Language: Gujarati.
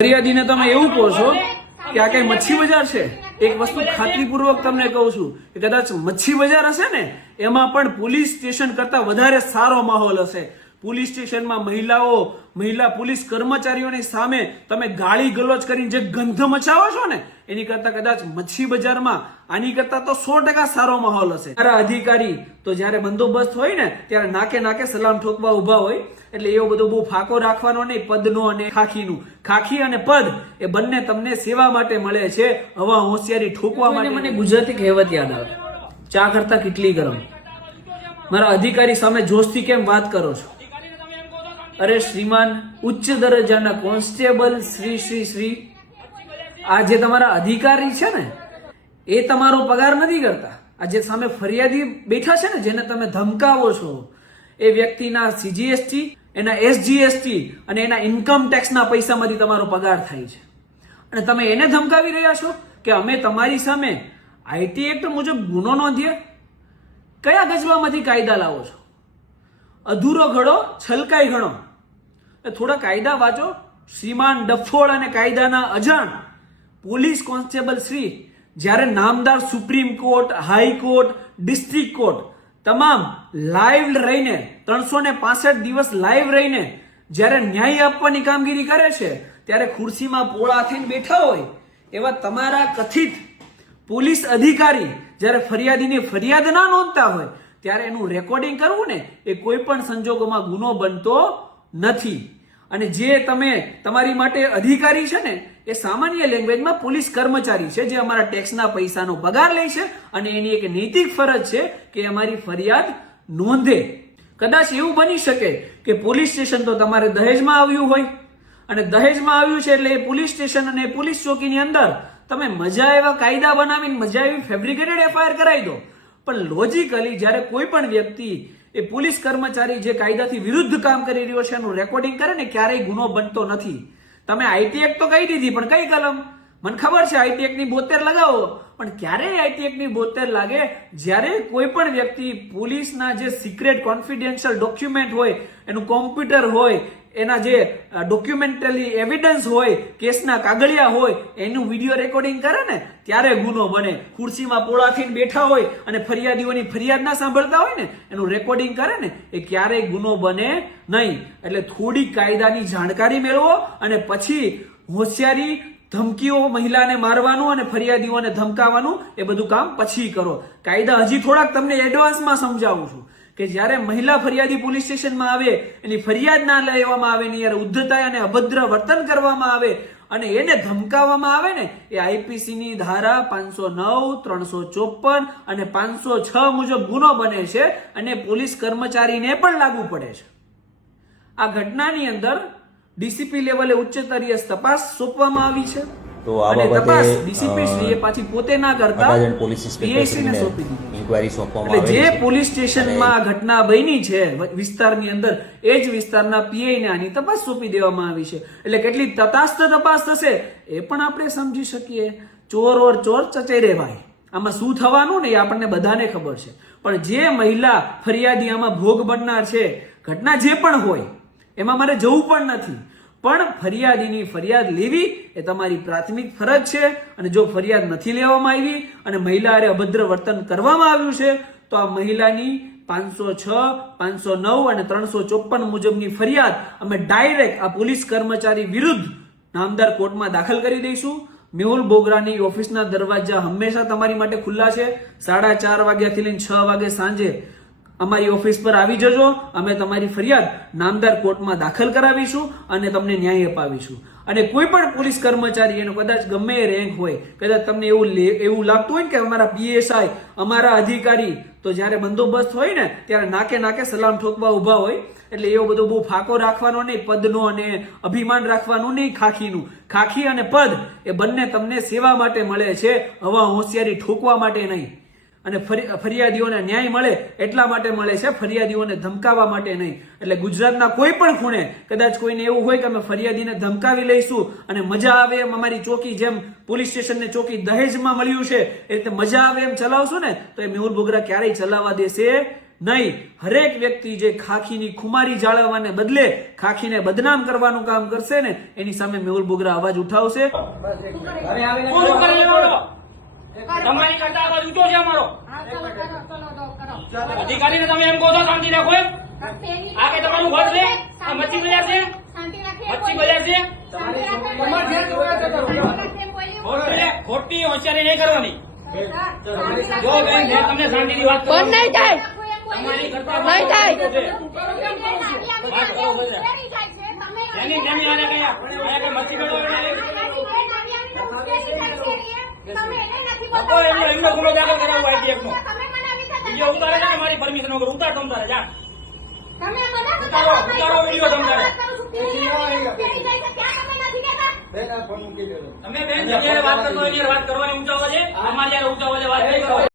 ફરિયાદીને તમે એવું કહો છો કે આ કઈ મચ્છી બજાર છે? એક વસ્તુ ખાતરીપૂર્વક તમને કહું છું કે કદાચ મચ્છી બજાર હશે ને એમાં પણ પોલીસ સ્ટેશન કરતા વધારે સારો માહોલ હશે. પોલીસ સ્ટેશનમાં મહિલા પોલીસ કર્મચારીઓની સામે તમે ગાળી ગલોચ કરીને જે ગંધ મચાવો છો ને એની કરતા કદાચ મચ્છી બજારમાં આની કરતા તો 100% સારો માહોલ હશે. મારા અધિકારી તો જયારે બંદોબસ્ત હોય ને ત્યારે નાકે સલામ ઠોકવા ઉભા હોય, એટલે એવો બધો બહુ ફાકો રાખવાનો નહીં પદનો અને ખાખીનું. ખાખી અને પદ એ બંને તમને સેવા માટે મળે છે, હવા હોશિયારી ઠોકવા માટે. મને ગુજરાતી કહેવત યાદ આવે, ચા કરતા કેટલી ગરમ. મારા અધિકારી સામે જોશથી કેમ વાત કરો છો? અરે શ્રીમાન, ઉચ્ચ દરજ્જાના કોન્સ્ટેબલ શ્રી આ જે તમારા અધિકારી છે ને એ તમારો પગાર નથી કરતા. આ જે સામે ફરિયાદી બેઠા છે ને જેને તમે ધમકાવો છો એ વ્યક્તિના CGST, એના SGST અને એના ઇન્કમ ટેક્સના પૈસામાંથી તમારો પગાર થાય છે, અને તમે એને ધમકાવી રહ્યા છો કે અમે તમારી સામે IT એક્ટ મુજબ ગુનો નોંધીએ. કયા ગજવામાંથી કાયદા લાવો છો? અધૂરો ઘડો છલકાઈ ઘણો. થોડા કાયદા વાંચો શ્રીમાન ડફોળ અને કાયદાના અજાણ પોલીસ કોન્સ્ટેબલ શ્રી. જ્યારે નામદાર supreme court, high court, district court તમામ લાઈવ રહીને 365 દિવસ લાઈવ રહીને જ્યારે ન્યાય આપવાની કામગીરી કરે છે ત્યારે ખુરશીમાં પોળા થઈને બેઠા હોય એવા તમારા કથિત પોલીસ અધિકારી જ્યારે ફરિયાદીની ફરિયાદ ના નોંધતા હોય ત્યારે એનું રેકોર્ડિંગ કરવું ને એ કોઈ પણ સંજોગોમાં ગુનો બનતો નથી. અને જે તમારી માટે અધિકારી છે ને એ સામાન્ય લેંગ્વેજમાં પોલીસ કર્મચારી છે જે અમારા ટેક્સના પૈસાનો પગાર લે છે, અને એની એક નૈતિક ફરજ છે કે અમારી ફરિયાદ નોંધે. કદાચ એવું બની શકે કે પોલીસ સ્ટેશન તો તમારે દહેજમાં આવ્યું હોય, અને દહેજમાં આવ્યું છે એટલે એ પોલીસ સ્ટેશન અને પોલીસ ચોકીની અંદર તમે મજા એવા કાયદા બનાવીને મજા એવી ફેબ્રિકેટેડ FIR કરાવી દો. પણ લોજિકલી જ્યારે કોઈ પણ વ્યક્તિ એ પોલીસ કર્મચારી જે કાયદાથી વિરુદ્ધ કામ કરી રહ્યો છે એનું રેકોર્ડિંગ કરે ને ક્યારેય ગુનો બનતો નથી. તમે IT એક્ટ તો કહી દીધી, પણ કઈ કલમ? મને ખબર છે IT એક્ટની 72 લગાવો, પણ ક્યારેય IT એક્ટની 72 લાગે જ્યારે કોઈ પણ વ્યક્તિ પોલીસના જે સિક્રેટ કોન્ફિડેન્શિયલ ડોક્યુમેન્ટ હોય, એનું કોમ્પ્યુટર હોય, એના જે ડોક્યુમેન્ટરી એવિડન્સ હોય, કેસના કાગળિયા હોય, એનું વિડીયો રેકોર્ડિંગ કરે ને ત્યારે ગુનો બને. ખુરશીમાં પોળા થઈને બેઠા હોય અને ફરિયાદીઓની ફરિયાદ ના સાંભળતા હોય ને એનું રેકોર્ડિંગ કરે ને એ ક્યારેય ગુનો બને નહીં. એટલે થોડી કાયદાની જાણકારી મેળવો અને પછી હોશિયારી, ધમકીઓ, મહિલાને મારવાનું અને ફરિયાદીઓને ધમકાવવાનું એ બધું કામ પછી કરો. કાયદા હજી થોડાક તમને એડવાન્સમાં સમજાવું છું કે જ્યારે મહિલા ફરિયાદી પોલીસ સ્ટેશનમાં આવે, એની ફરિયાદ ના લેવામાં આવે ને યાર ઉદ્ધતાઈ અને અભદ્ર વર્તન કરવામાં આવે અને એને ધમકાવવામાં આવે ને એ IPC ની ધારા 509, 354 અને 506 મુજબ ગુનો બને છે અને પોલીસ કર્મચારીને પણ લાગુ પડે છે. આ ઘટનાની અંદર DCP લેવલે ઉચ્ચસ્તરીય તપાસ સોંપવામાં આવી છે, તો આ અને બાબતે તપાસ DCP શ્રીએ પાછી પોતે ના કરતા પોલીસ PIC ને સોંપી દીધી. ઇન્ક્વાયરી સોંપવામાં એટલે આવી જે છે. પોલીસ સ્ટેશનમાં આ ઘટના બની છે વિસ્તારની અંદર એ જ વિસ્તારના PI ને આની તપાસ સોંપી દેવામાં આવી છે. એટલે કેટલી તટસ્થ તપાસ થશે એ પણ આપણે સમજી શકીએ. ચોર ઓર ચોર ચચેરે ભાઈ, આમાં શું થવાનું ને એ આપણને બધાને ખબર છે. પણ જે મહિલા ફરિયાદી આમાં ભોગ બનનાર છે, ઘટના જે પણ હોય એમાં મારે જવું પણ નથી, પણ ફરિયાદીની ફરિયાદ લેવી એ તમારી પ્રાથમિક ફરજ છે. અને જો ફરિયાદ નથી લેવામાં આવી અને મહિલાએ અભદ્ર વર્તન કરવામાં આવ્યું છે તો આ મહિલાની 506, 509 અને 354 મુજબની ફરિયાદ અમે ડાયરેક્ટ આ પોલીસ કર્મચારી વિરુદ્ધ નામદાર કોર્ટમાં દાખલ કરી દઈશું. મેહુલ બોગરાની ઓફિસના દરવાજા હંમેશા તમારી માટે ખુલ્લા છે. 4:30 વાગ્યાથી લઈને 6 વાગે સાંજે અમારી ઓફિસ પર આવી જજો. અમે તમારી ફરિયાદ નામદાર કોર્ટમાં દાખલ કરાવીશું અને તમને ન્યાય અપાવીશું. અને કોઈ પણ પોલીસ કર્મચારી એનો કદાચ ગમે એ રેન્ક હોય, કદાચ તમને એવું લાગતું હોય ને કે અમારા PSI, અમારા અધિકારી તો જ્યારે બંદોબસ્ત હોય ને ત્યારે નાકે સલામ ઠોકવા ઉભા હોય, એટલે એવો બધો બહુ ફાકો રાખવાનો નહીં પદનો અને અભિમાન રાખવાનું નહીં ખાખીનું. ખાખી અને પદ એ બંને તમને સેવા માટે મળે છે, હવા હોશિયારી ઠોકવા માટે નહીં. અને ફરિયાદીઓને ન્યાય મળે એટલા માટે મળે છે, ફરિયાદીઓને ધમકાવવા માટે નહીં. એટલે ગુજરાતના કોઈ પણ ખૂણે કદાચ કોઈને એવું હોય કે અમે ફરિયાદીને ધમકાવી લઈશું અને મજા આવે એમ અમારી ચોકી, જેમ પોલીસ સ્ટેશનને ચોકી દહેજમાં મળ્યું છે એ રીતે મજા આવે એમ ચલાવશું ને તો એ મેહુલ બોગરા ક્યારેય ચલાવવા દેશે નહીં. હરેક વ્યક્તિ જે ખાખીની ખુમારી જાળવવાને બદલે ખાખીને બદનામ કરવાનું કામ કરશે ને એની સામે મેહુલ બોગરા અવાજ ઉઠાવશે. તમારી કરતા અવાજ ઊંચો છે અમારો. અધિકારીને તમે એમ કહો છો શાંતિ રાખો એમ? આ કે તમારું ઘર છે? આ મચ્છી બજાર છે? મચ્છી બજાર છે? ખોટી હોશિયારી નહીં કરવાની. જો બેન મેં તમને શાંતિથી વાત કરું. બંધ નહીં થાય. તમારી કરતા નહીં થાય. જેની જેની આને કયા મચ્છી બજાર તો એનો એમનો ગુનો દાખલ કરાવવો આઈટીએફ નો. બીજો ઉતારે છે મારી પરમિશન વગર ઉતાર તમ તારે જા. ઉતારો વિડીયો તમ તારે. તમે બેન જયારે વાત કરતો એની વાત કરવાની ઊંચા અવાજે, અમારે જયારે ઊંચા અવાજે વાત નહીં કરવાની.